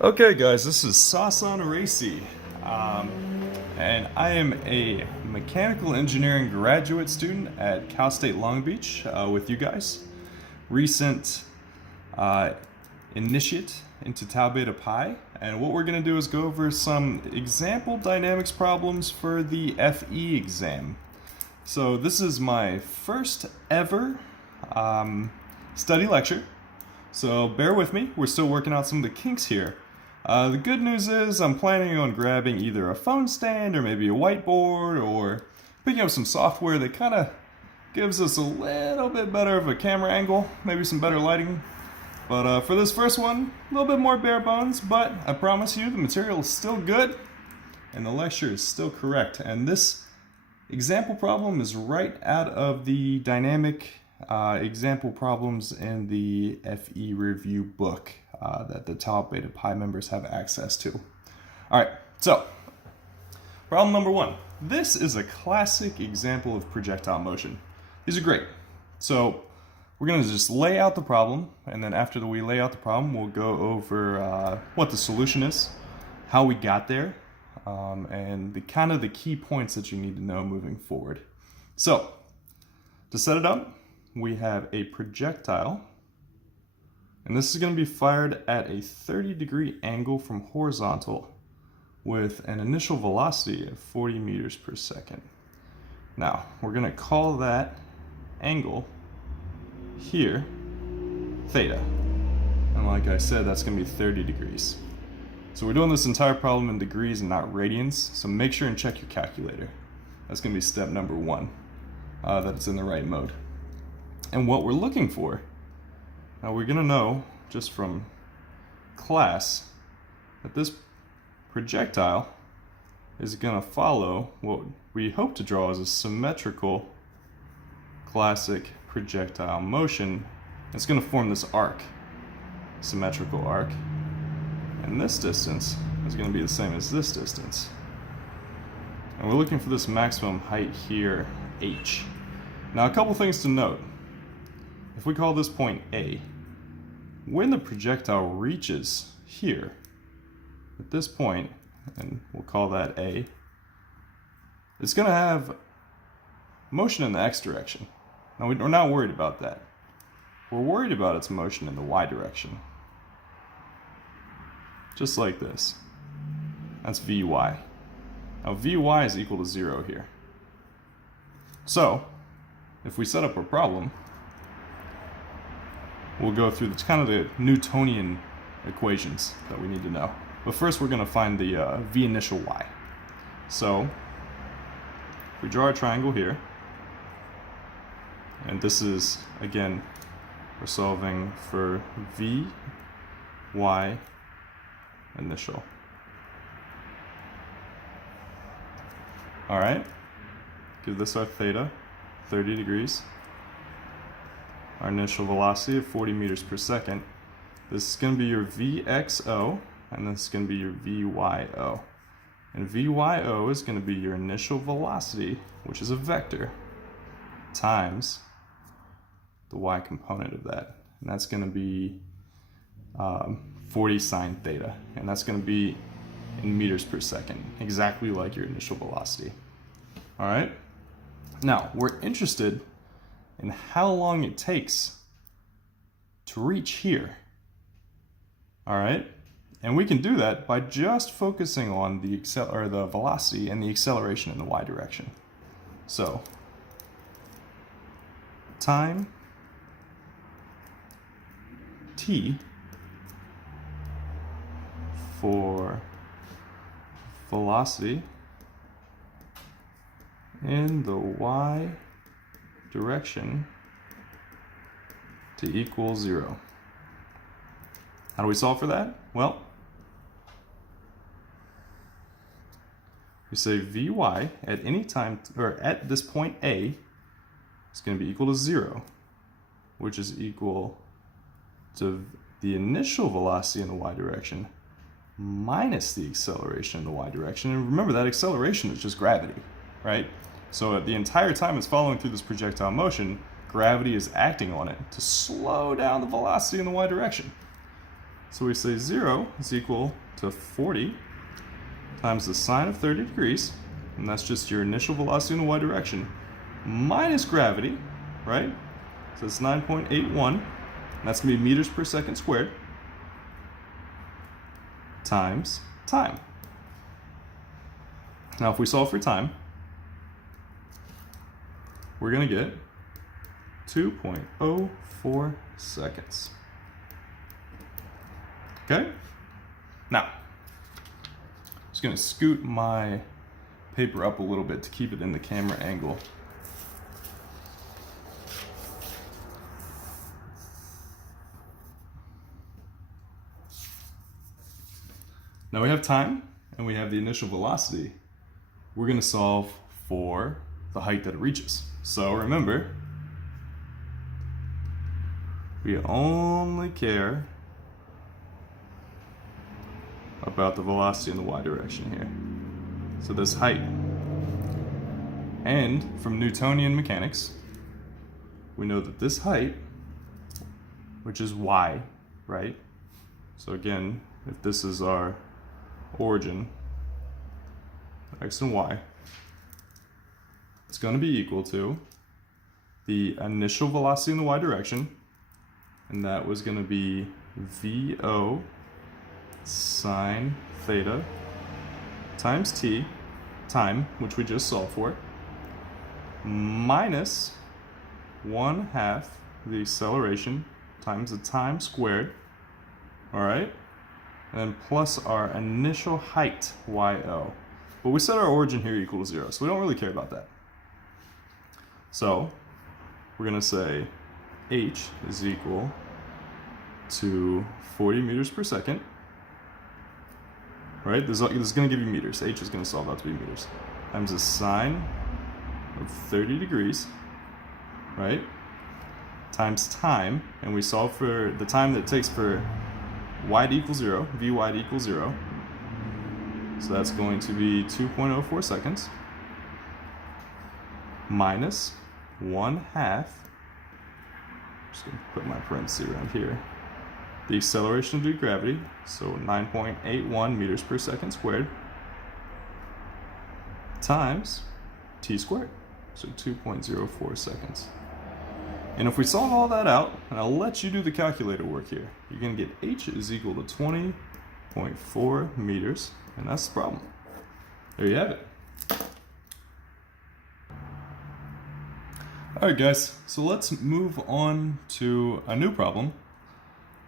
Okay guys, this is Sahson and I am a mechanical engineering graduate student at Cal State Long Beach with you guys. Recent initiate into Tau Beta Pi, and what we're going to do is go over some example dynamics problems for the FE exam. So this is my first ever study lecture, so bear with me, we're still working out some of the kinks here. The good news is I'm planning on grabbing either a phone stand or maybe a whiteboard or picking up some software that kind of gives us a little bit better of a camera angle, maybe some better lighting. But for this first one, a little bit more bare bones, but I promise you the material is still good and the lecture is still correct. And this example problem is right out of the dynamic example problems in the FE review book that the Tau Beta Pi members have access to. Alright, so problem number one. This is a classic example of projectile motion. These are great. So we're going to just lay out the problem, and then after we lay out the problem, we'll go over what the solution is, how we got there, and the key points that you need to know moving forward. So, to set it up, we have a projectile, and this is going to be fired at a 30-degree angle from horizontal with an initial velocity of 40 meters per second. Now, we're going to call that angle here theta. And like I said, that's going to be 30 degrees. So we're doing this entire problem in degrees and not radians, so make sure and check your calculator. That's going to be step number one, that it's in the right mode. And what we're looking for, now we're going to know just from class that this projectile is going to follow what we hope to draw as a symmetrical classic projectile motion. It's going to form this arc, symmetrical arc, and this distance is going to be the same as this distance. And we're looking for this maximum height here, h. Now a couple things to note. If we call this point A, when the projectile reaches here, at this point, and we'll call that A, it's going to have motion in the x direction. Now we're not worried about that. We're worried about its motion in the y direction. Just like this. That's Vy. Now Vy is equal to 0 here. So, if we set up our problem, we'll go through the Newtonian equations that we need to know. But first we're going to find the V initial y. So, if we draw a triangle here, and this is, again, we're solving for V, y, initial. Alright, give this our theta, 30 degrees. Our initial velocity of 40 meters per second. This is going to be your Vxo, and this is going to be your Vyo. And Vyo is going to be your initial velocity, which is a vector, times the y component of that. And that's going to be 40 sine theta. And that's going to be in meters per second, exactly like your initial velocity. Alright? Now, we're interested in how long it takes to reach here. Alright? And we can do that by just focusing on the velocity and the acceleration in the y direction. So, time t for velocity in the y direction to equal 0. How do we solve for that? Well, we say Vy at any time, or at this point A, is going to be equal to 0, which is equal to the initial velocity in the y direction minus the acceleration in the y direction. And remember, that acceleration is just gravity, right? So the entire time it's following through this projectile motion, gravity is acting on it to slow down the velocity in the y direction. So we say 0 is equal to 40 times the sine of 30 degrees, and that's just your initial velocity in the y direction, minus gravity, right? So it's 9.81, and that's going to be meters per second squared, times time. Now if we solve for time, we're going to get 2.04 seconds. Okay? Now, I'm just going to scoot my paper up a little bit to keep it in the camera angle. Now we have time and we have the initial velocity. We're going to solve for the height that it reaches. So remember, we only care about the velocity in the y direction here. So this height. And from Newtonian mechanics, we know that this height, which is y, right? So again, if this is our origin, x and y, it's going to be equal to the initial velocity in the y direction, and that was going to be VO sine theta times t, time, which we just solved for, minus 1/2 the acceleration times the time squared, all right? And then plus our initial height, YO. But we set our origin here equal to 0, so we don't really care about that. So we're going to say h is equal to 40 meters per second. Right? This is going to give you meters. H is going to solve out to be meters. Times the sine of 30 degrees, right? Times time, and we solve for the time that it takes for y to equal 0, Vy to equal 0. So that's going to be 2.04 seconds minus 1/2. Just going to put my parenthesis around here. The acceleration due to gravity, so 9.81 meters per second squared, times t squared, so 2.04 seconds. And if we solve all that out, and I'll let you do the calculator work here, you're going to get h is equal to 20.4 meters, and that's the problem. There you have it. Alright guys, so let's move on to a new problem.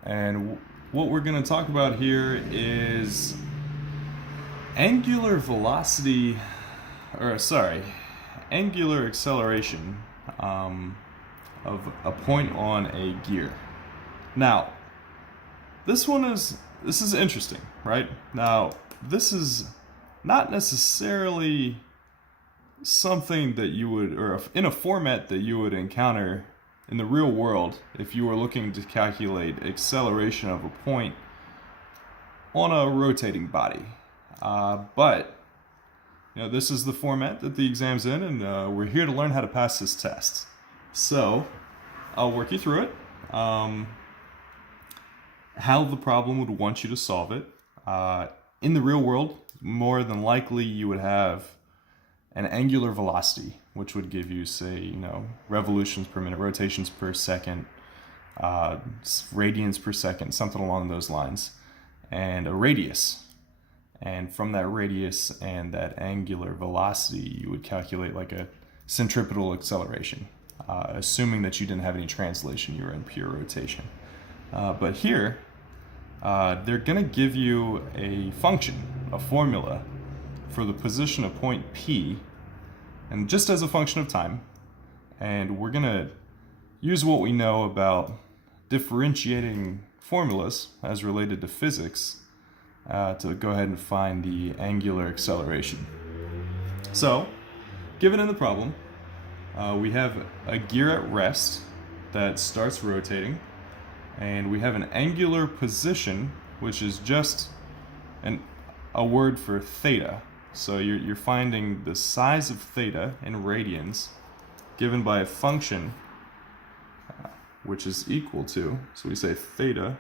And what we're going to talk about here is angular velocity, angular acceleration of a point on a gear. Now, this is interesting, right? Now, this is not necessarily something that you would, or in a format that you would encounter in the real world if you were looking to calculate acceleration of a point on a rotating body. But you know, this is the format that the exam's in, and we're here to learn how to pass this test. So I'll work you through it, how the problem would want you to solve it. In the real world, more than likely you would have an angular velocity, which would give you, say, you know, revolutions per minute, rotations per second, radians per second, something along those lines, and a radius. And from that radius and that angular velocity, you would calculate like a centripetal acceleration, assuming that you didn't have any translation, you were in pure rotation. But here, they're going to give you a function, a formula, for the position of point P, and just as a function of time. And we're going to use what we know about differentiating formulas as related to physics to go ahead and find the angular acceleration. So, given in the problem, we have a gear at rest that starts rotating, and we have an angular position, which is just a word for theta. So you're finding the size of theta in radians given by a function which is equal to, so we say theta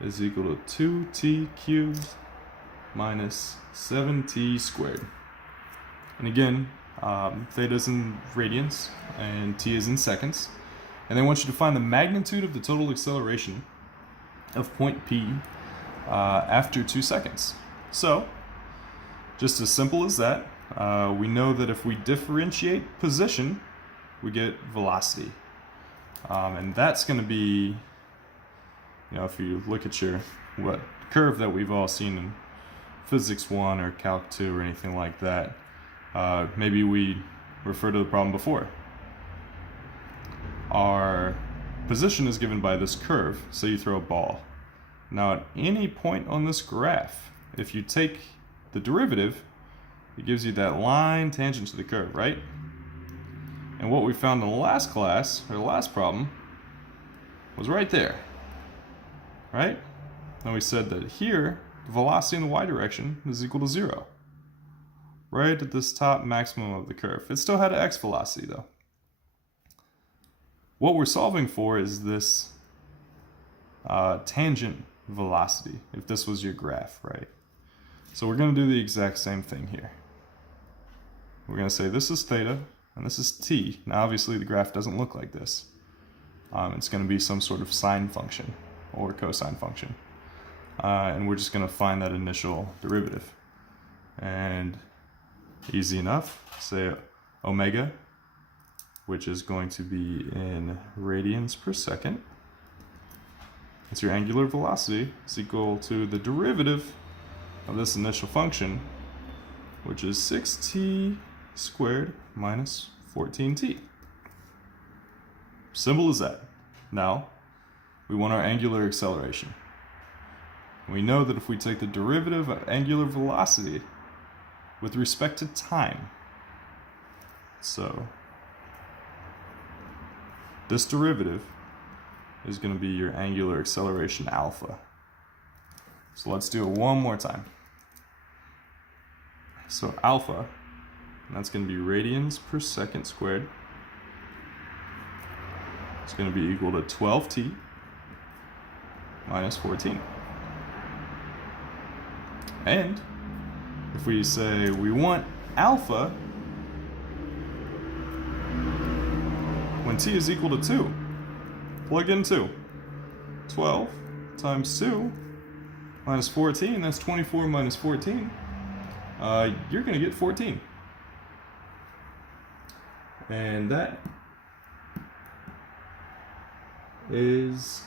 is equal to 2t cubed minus 7t squared. And again, theta is in radians and t is in seconds. And they want you to find the magnitude of the total acceleration of point P after 2 seconds. So, just as simple as that, we know that if we differentiate position, we get velocity. And that's going to be, if you look at your curve that we've all seen in Physics 1 or Calc 2 or anything like that, maybe we refer to the problem before. Our position is given by this curve, so you throw a ball. Now at any point on this graph, if you take the derivative, it gives you that line tangent to the curve, right? And what we found in the last class, or the last problem, was right there, right? And we said that here, the velocity in the y direction is equal to 0. Right at this top maximum of the curve. It still had an x velocity though. What we're solving for is this tangent velocity, if this was your graph, right? So we're going to do the exact same thing here. We're going to say this is theta, and this is t. Now obviously the graph doesn't look like this. It's going to be some sort of sine function, or cosine function. And we're just going to find that initial derivative. And easy enough, say omega, which is going to be in radians per second. It's your angular velocity. It's equal to the derivative of this initial function, which is 6t squared minus 14t. Simple as that. Now, we want our angular acceleration. We know that if we take the derivative of angular velocity with respect to time, so this derivative is going to be your angular acceleration alpha. So let's do it one more time. So alpha, and that's going to be radians per second squared. It's going to be equal to 12t minus 14. And if we say we want alpha when t is equal to 2, plug in 2. 12 times 2 minus 14, that's 24 minus 14. You're going to get 14. And that is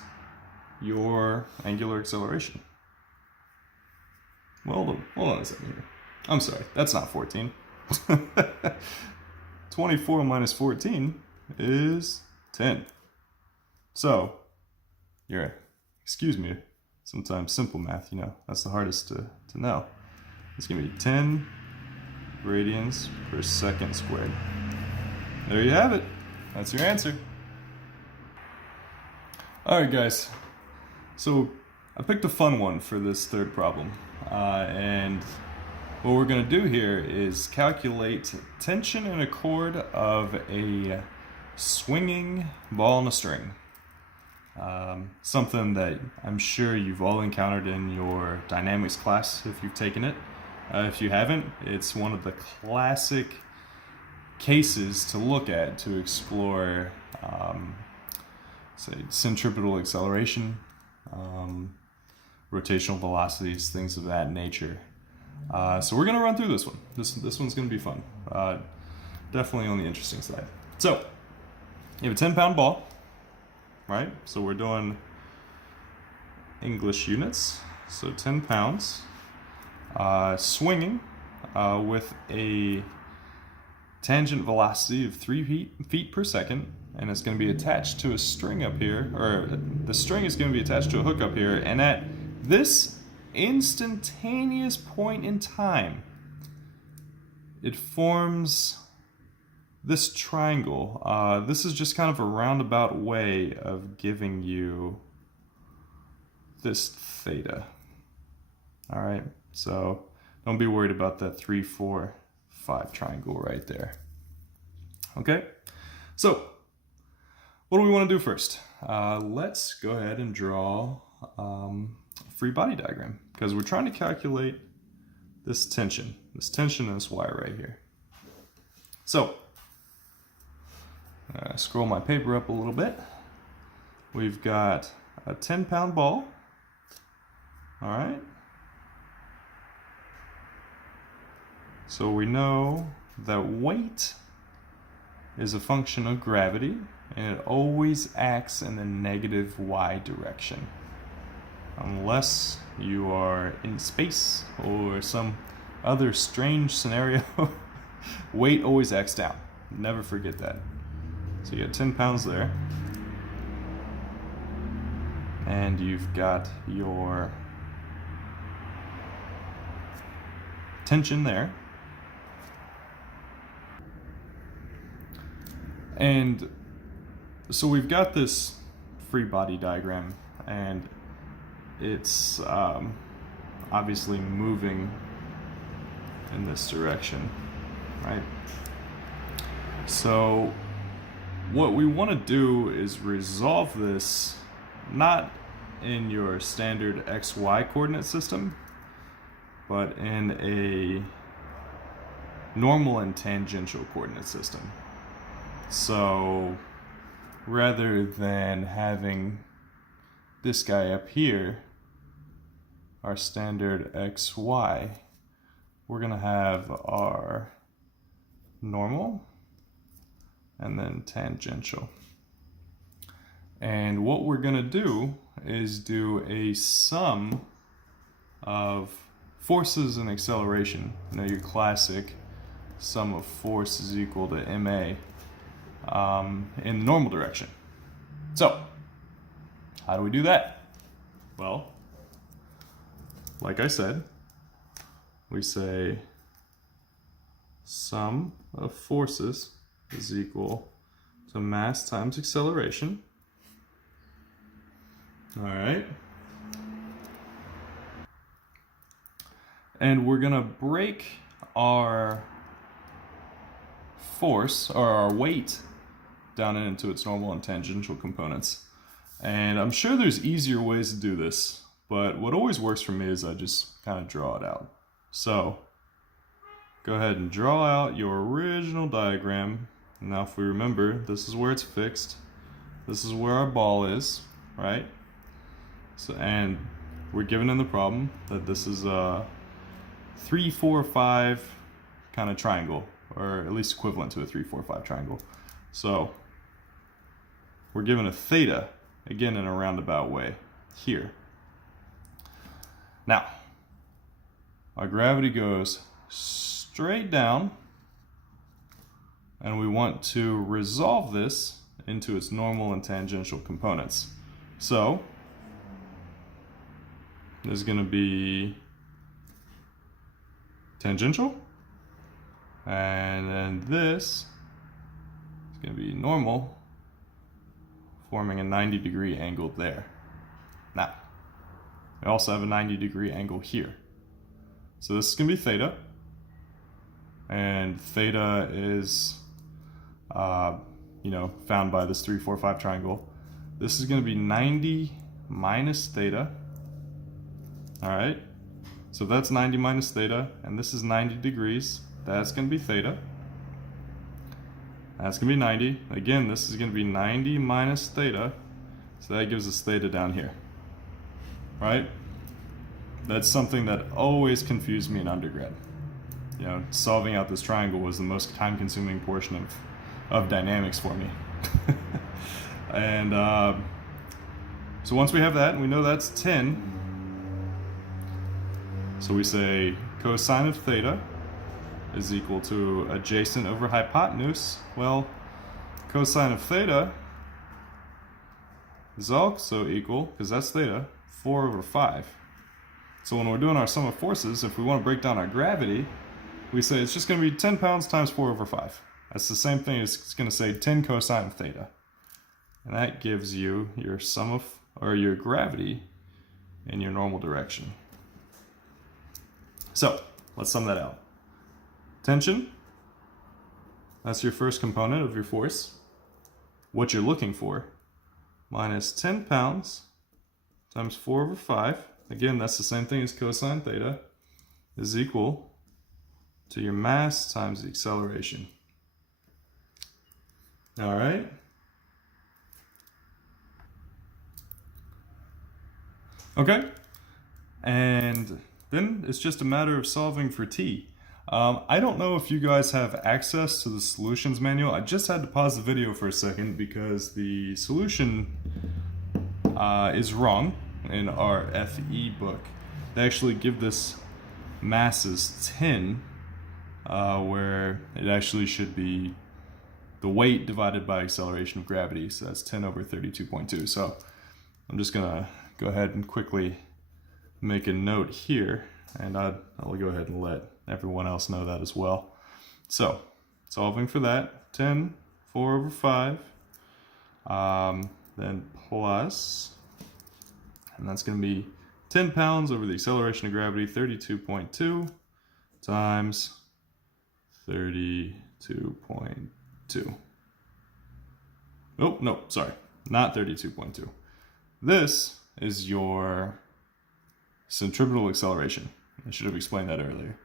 your angular acceleration. Well, hold on a second here. I'm sorry, that's not 14. 24 minus 14 is 10. So, excuse me, sometimes simple math, that's the hardest to know. It's going to be 10 radians per second squared. There you have it. That's your answer. Alright guys, so I picked a fun one for this third problem. And what we're going to do here is calculate tension and accord of a swinging ball and a string. Something that I'm sure you've all encountered in your dynamics class if you've taken it. If you haven't, it's one of the classic cases to look at to explore say centripetal acceleration, rotational velocities, things of that nature. So we're going to run through this one. This one's going to be fun. Definitely on the interesting side. So, you have a 10-pound ball, right? So we're doing English units. So 10 pounds. Swinging with a tangent velocity of 3 feet per second. And it's going to be attached to a string up here, or the string is going to be attached to a hook up here, and at this instantaneous point in time, it forms this triangle. This is just kind of a roundabout way of giving you this theta. All right, so don't be worried about that 3, 4, 5 triangle right there. Okay, so what do we want to do first? Let's go ahead and draw free body diagram because we're trying to calculate this tension in this wire right here. So, scroll my paper up a little bit. We've got a 10-pound ball. All right. So we know that weight is a function of gravity, and it always acts in the negative y direction. Unless you are in space or some other strange scenario, weight always acts down. Never forget that. So you got 10 pounds there. And you've got your tension there. And so we've got this free body diagram, and it's obviously moving in this direction, right? So what we want to do is resolve this not in your standard XY coordinate system, but in a normal and tangential coordinate system. So rather than having this guy up here, our standard XY, we're going to have our normal and then tangential. And what we're going to do is do a sum of forces and acceleration. You know, your classic sum of force is equal to ma in the normal direction. So, how do we do that? Well, like I said, we say sum of forces is equal to mass times acceleration. All right. And we're going to break our force, or our weight, down into its normal and tangential components. And I'm sure there's easier ways to do this, but what always works for me is I just kind of draw it out. So, go ahead and draw out your original diagram. Now if we remember, this is where it's fixed. This is where our ball is, right? So, and we're given in the problem that this is a 3, 4, 5 kind of triangle, or at least equivalent to a 3, 4, 5 triangle. So we're given a theta, again in a roundabout way, here. Now, our gravity goes straight down, and we want to resolve this into its normal and tangential components. So there's going to be tangential, and then this is going to be normal, forming a 90-degree angle there. Now, we also have a 90-degree angle here. So this is going to be theta, and theta is, found by this 3, 4, 5 triangle. This is going to be 90 minus theta. All right, so that's 90 minus theta, and this is 90 degrees. That's going to be theta. That's going to be 90. Again, this is going to be 90 minus theta, so that gives us theta down here. Right? That's something that always confused me in undergrad. You know, solving out this triangle was the most time-consuming portion of dynamics for me. And so once we have that, and we know that's 10, so we say cosine of theta is equal to adjacent over hypotenuse. Well, cosine of theta is also equal, because that's theta, 4 over 5. So when we're doing our sum of forces, if we want to break down our gravity, we say it's just going to be 10 pounds times 4 over 5. That's the same thing as it's going to say 10 cosine of theta. And that gives you your sum of, or your gravity in your normal direction. So, let's sum that out. Tension, that's your first component of your force. What you're looking for, minus 10 pounds times 4 over 5. again, that's the same thing as cosine theta, is equal to your mass times the acceleration. All right. Okay. And then it's just a matter of solving for t. I don't know if you guys have access to the solutions manual. I just had to pause the video for a second because the solution is wrong in our FE book. They actually give this mass as 10, where it actually should be the weight divided by acceleration of gravity. So that's 10 over 32.2. So I'm just gonna go ahead and quickly make a note here, and I'll go ahead and let everyone else know that as well. So solving for that, 10, 4 over 5, then plus, and that's going to be 10 pounds over the acceleration of gravity, 32.2 times 32.2. Oh, no, sorry, not 32.2. This is your centripetal acceleration. I should have explained that earlier.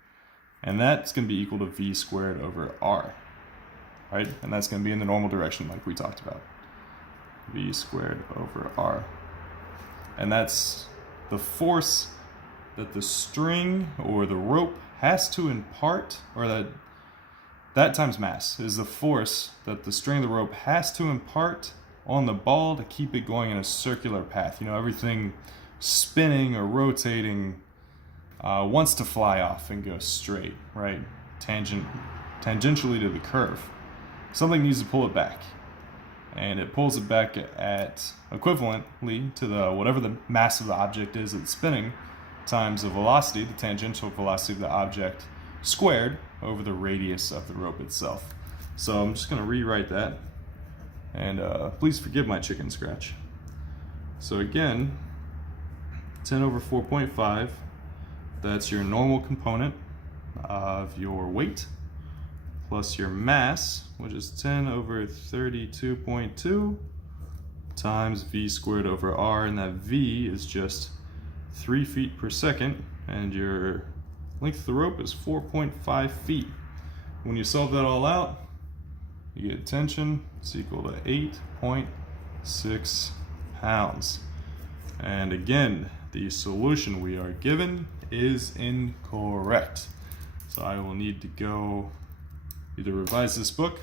And that's going to be equal to v squared over r, right? And that's going to be in the normal direction like we talked about. V squared over r. And that's the force that the string or the rope has to impart, or that times mass is the force that the string of the rope has to impart on the ball to keep it going in a circular path. You know, everything spinning or rotating wants to fly off and go straight, right? Tangentially to the curve. Something needs to pull it back. And it pulls it back at equivalently to the whatever the mass of the object is that's spinning times the velocity, the tangential velocity of the object, squared over the radius of the rope itself. So I'm just going to rewrite that. And please forgive my chicken scratch. So again, 10 over 4.5, that's your normal component of your weight, plus your mass, which is 10 over 32.2 times v squared over r, and that v is just 3 feet per second, and your length of the rope is 4.5 feet. When you solve that all out, you get tension is equal to 8.6 pounds. And again, the solution we are given is incorrect. So I will need to go either revise this book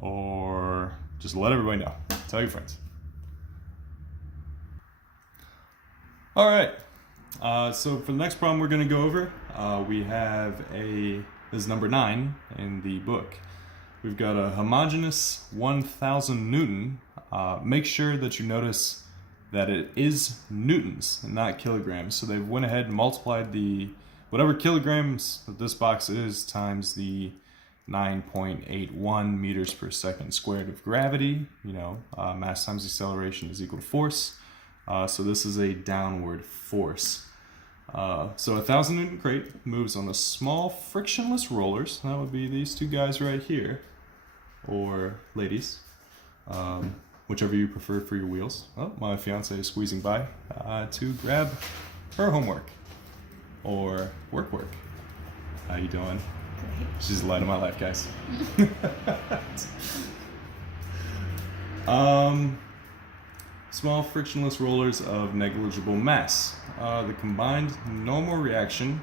or just let everybody know. Tell your friends. All right. So for the next problem we're going to go over, we have this is number 9 in the book. We've got a homogeneous 1,000 Newton. Make sure that you notice that it is newtons and not kilograms. So they went ahead and multiplied the whatever kilograms that this box is times the 9.81 meters per second squared of gravity. You know, mass times acceleration is equal to force. So this is a downward force. So a 1,000 Newton crate moves on the small frictionless rollers. That would be these two guys right here, or ladies, whichever you prefer for your wheels. Oh, my fiance is squeezing by to grab her homework or work. How you doing? Great. She's the light of my life, guys. Small frictionless rollers of negligible mass. The combined normal reaction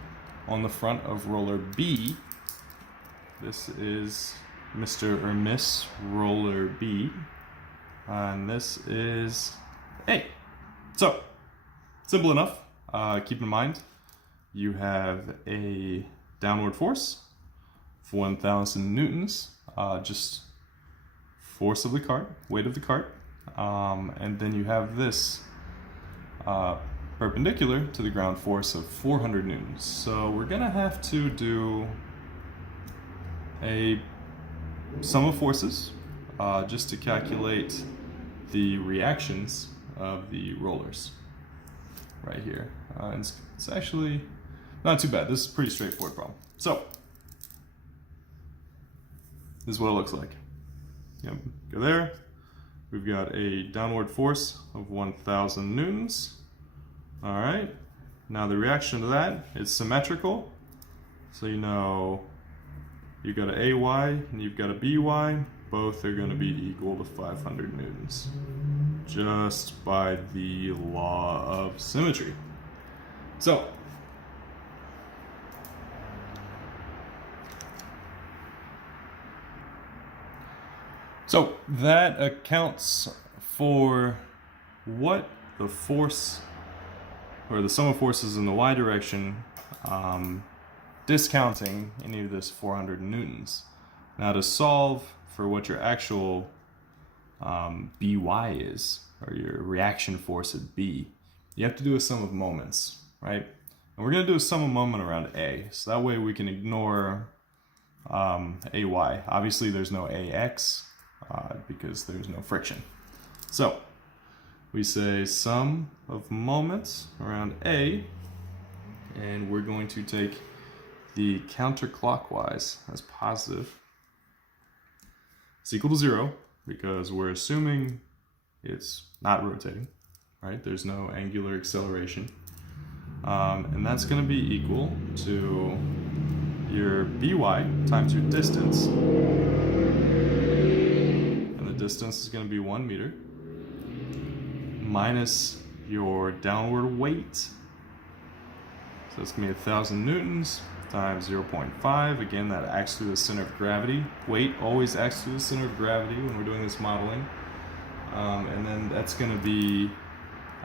on the front of roller B, this is Mr. or Miss Roller B, and this is A. So, simple enough. Keep in mind, you have a downward force of 1,000 newtons, just force of the cart, weight of the cart. And then you have this perpendicular to the ground force of 400 newtons. So we're going to have to do a sum of forces just to calculate the reactions of the rollers right here. It's actually not too bad. This is a pretty straightforward problem. So this is what it looks like. Go there. We've got a downward force of 1,000 newtons All right, now the reaction to that is symmetrical. So you know you've got an AY and you've got a BY. Both are going to be equal to 500 newtons, just by the law of symmetry. So that accounts for what the force, or the sum of forces in the y direction, discounting any of this 400 newtons. Now to solve for what your actual By is, or your reaction force at B, you have to do a sum of moments, right? And we're going to do a sum of moment around A, so that way we can ignore AY. Obviously there's no AX because there's no friction. So we say sum of moments around A, and we're going to take the counterclockwise as positive. It's equal to 0 because we're assuming it's not rotating, right? There's no angular acceleration. And that's going to be equal to your By times your distance. And the distance is going to be 1 meter minus your downward weight. So it's going to be 1,000 newtons times 0.5. Again, that acts through the center of gravity. Weight always acts through the center of gravity when we're doing this modeling. And then that's going to be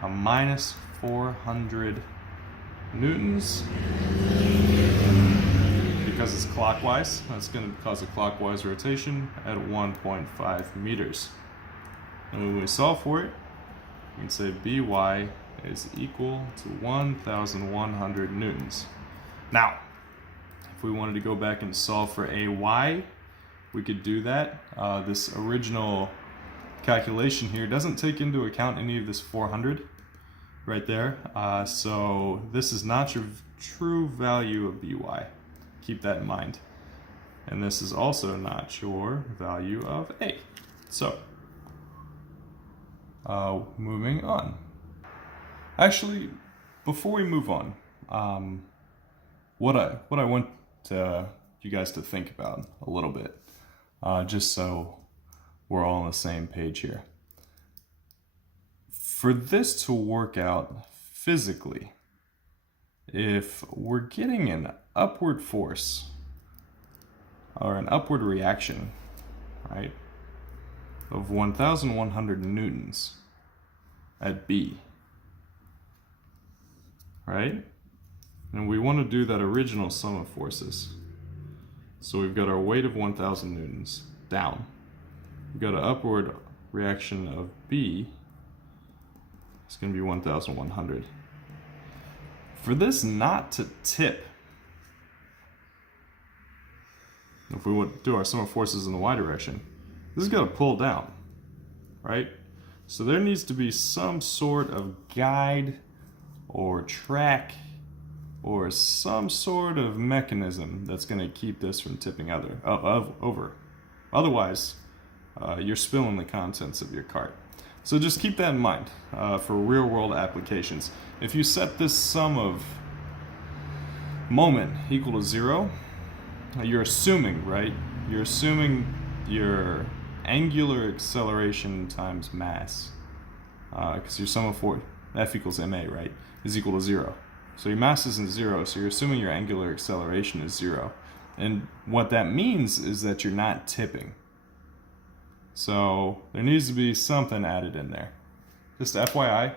a minus 400 newtons. Because it's clockwise, that's going to cause a clockwise rotation at 1.5 meters. And when we solve for it, we can say By is equal to 1,100 newtons. Now, if we wanted to go back and solve for AY, we could do that. This original calculation here doesn't take into account any of this 400 right there. So this is not your true value of By. Keep that in mind. And this is also not your value of A. So, moving on. Actually, before we move on, what I want you guys to think about a little bit, just so we're all on the same page here. For this to work out physically, if we're getting an upward force or an upward reaction, right, of 1,100 newtons at B, right? And we want to do that original sum of forces. So we've got our weight of 1,000 newtons down. We've got an upward reaction of B. It's going to be 1,100. For this not to tip, if we want to do our sum of forces in the y direction, this has got to pull down, right? So there needs to be some sort of guide or track or some sort of mechanism that's going to keep this from tipping over. Otherwise, you're spilling the contents of your cart. So just keep that in mind for real-world applications. If you set this sum of moment equal to 0, you're assuming, right? You're assuming your angular acceleration times mass, because your sum of F equals ma, right, is equal to 0. So your mass isn't 0, so you're assuming your angular acceleration is 0. And what that means is that you're not tipping. So there needs to be something added in there. Just FYI.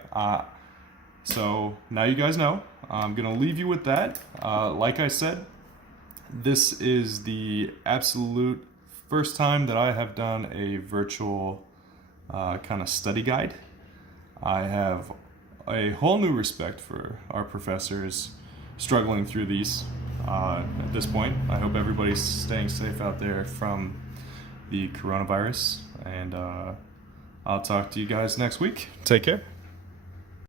So now you guys know. I'm going to leave you with that. Like I said, this is the absolute first time that I have done a virtual kind of study guide. I have a whole new respect for our professors struggling through these at this point. I hope everybody's staying safe out there from the coronavirus, and I'll talk to you guys next week. Take care.